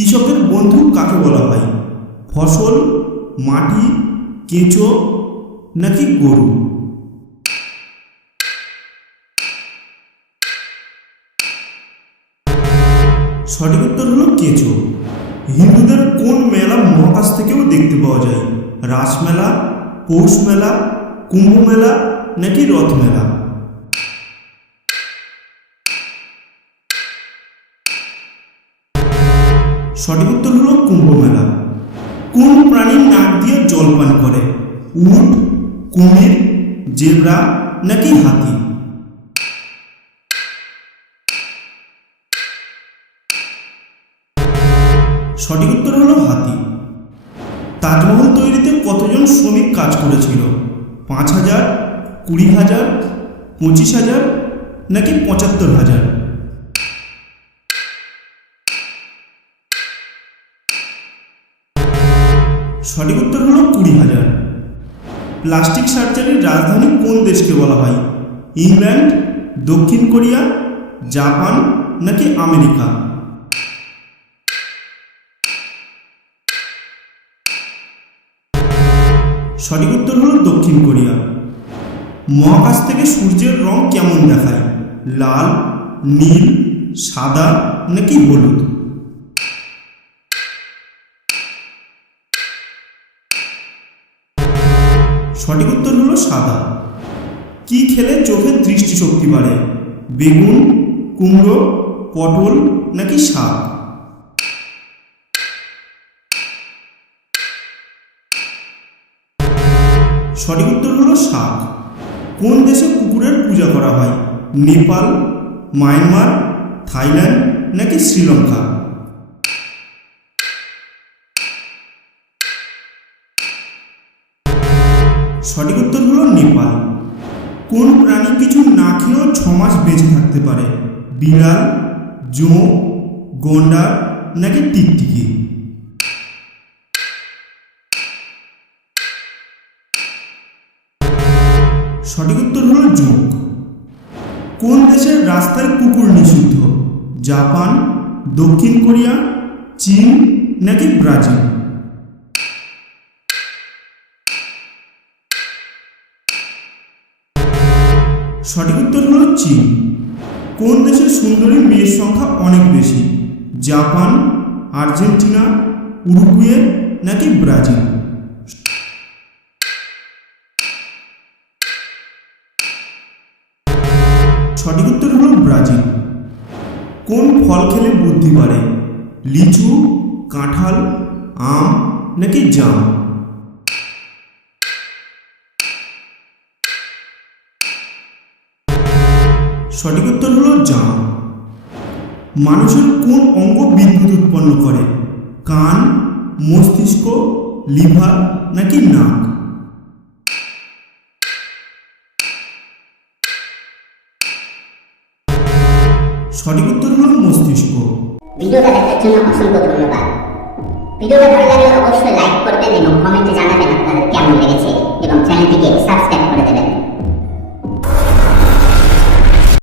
কৃষকের বন্ধু কাকে বলা হয়? ফসল, মাটি, কেঁচো নাকি গরু? সঠিক উত্তর হলো কেঁচো। হিন্দুদের কোন মেলা মহাকাশ থেকেও দেখতে পাওয়া যায়? রাসমেলা, পৌষ মেলা, কুম্ভ মেলা নাকি রথ মেলা? সঠিক উত্তর হলো কুম্ভ মেলা। কোন প্রাণীর নাক দিয়ে জল পান করে? উট, কুমির, জেব্রা নাকি হাতি? সঠিক উত্তর হলো হাতি। তাজমহল তৈরিতে কতজন শ্রমিক কাজ করেছিল? 5,000, 20,000, 25,000 নাকি 75,000? সঠিক উত্তর হলো 20,000। প্লাস্টিক সার্জারির রাজধানী কোন দেশকে বলা হয়? ইংল্যান্ড, দক্ষিণ কোরিয়া, জাপান নাকি আমেরিকা? সঠিক উত্তর হলো দক্ষিণ কোরিয়া। মহাকাশ থেকে সূর্যের রং কেমন দেখায়? লাল, নীল, সাদা নাকি হলুদ? সঠিক উত্তর হলো সাদা। কি খেলে চোখের দৃষ্টিশক্তি বাড়ে? বেগুন, কুমড়ো, পটল নাকি শাক? সঠিক উত্তর হলো শাক। কোন দেশে কুকুরের পূজা করা হয়? নেপাল, মায়ানমার, থাইল্যান্ড নাকি শ্রীলঙ্কা? সঠিক উত্তর হলো নেপাল। কোন প্রাণী কিছু না খেয়েও 6 মাস বেঁচে থাকতে পারে? বিড়াল, জোঁক, গন্ডার নাকি টিকটিকি? সঠিক উত্তর হলো জোঁক। কোন দেশের রাস্তায় কুকুর নিষিদ্ধ? জাপান, দক্ষিণ কোরিয়া, চীন নাকি ব্রাজিল? সঠিক উত্তর হলো চীন। কোন দেশের সুন্দরী মেয়ের সংখ্যা অনেক বেশি? জাপান, আর্জেন্টিনা, উরুগুয়ে নাকি ব্রাজিল? সঠিক উত্তর হলো ব্রাজিল। কোন ফল খেলে বুদ্ধি বাড়ে? লিচু, কাঁঠাল, আম নাকি জাম? সঠিক উত্তর হলো জাম। মানুষের কোন অঙ্গ বিদ্যুৎ উৎপন্ন করে? কান, মস্তিষ্ক, লিভার নাকি নাক? সঠিক উত্তর হলো মস্তিষ্ক। ভিডিওটা দেখার জন্য অসংখ্য ধন্যবাদ। ভিডিওটা ভালো লাগলে অবশ্যই লাইক করবেন এবং কমেন্টে জানাবেন আপনাদের কেমন লেগেছে এবং চ্যানেলটিকে সাবস্ক্রাইব করে দেবেন।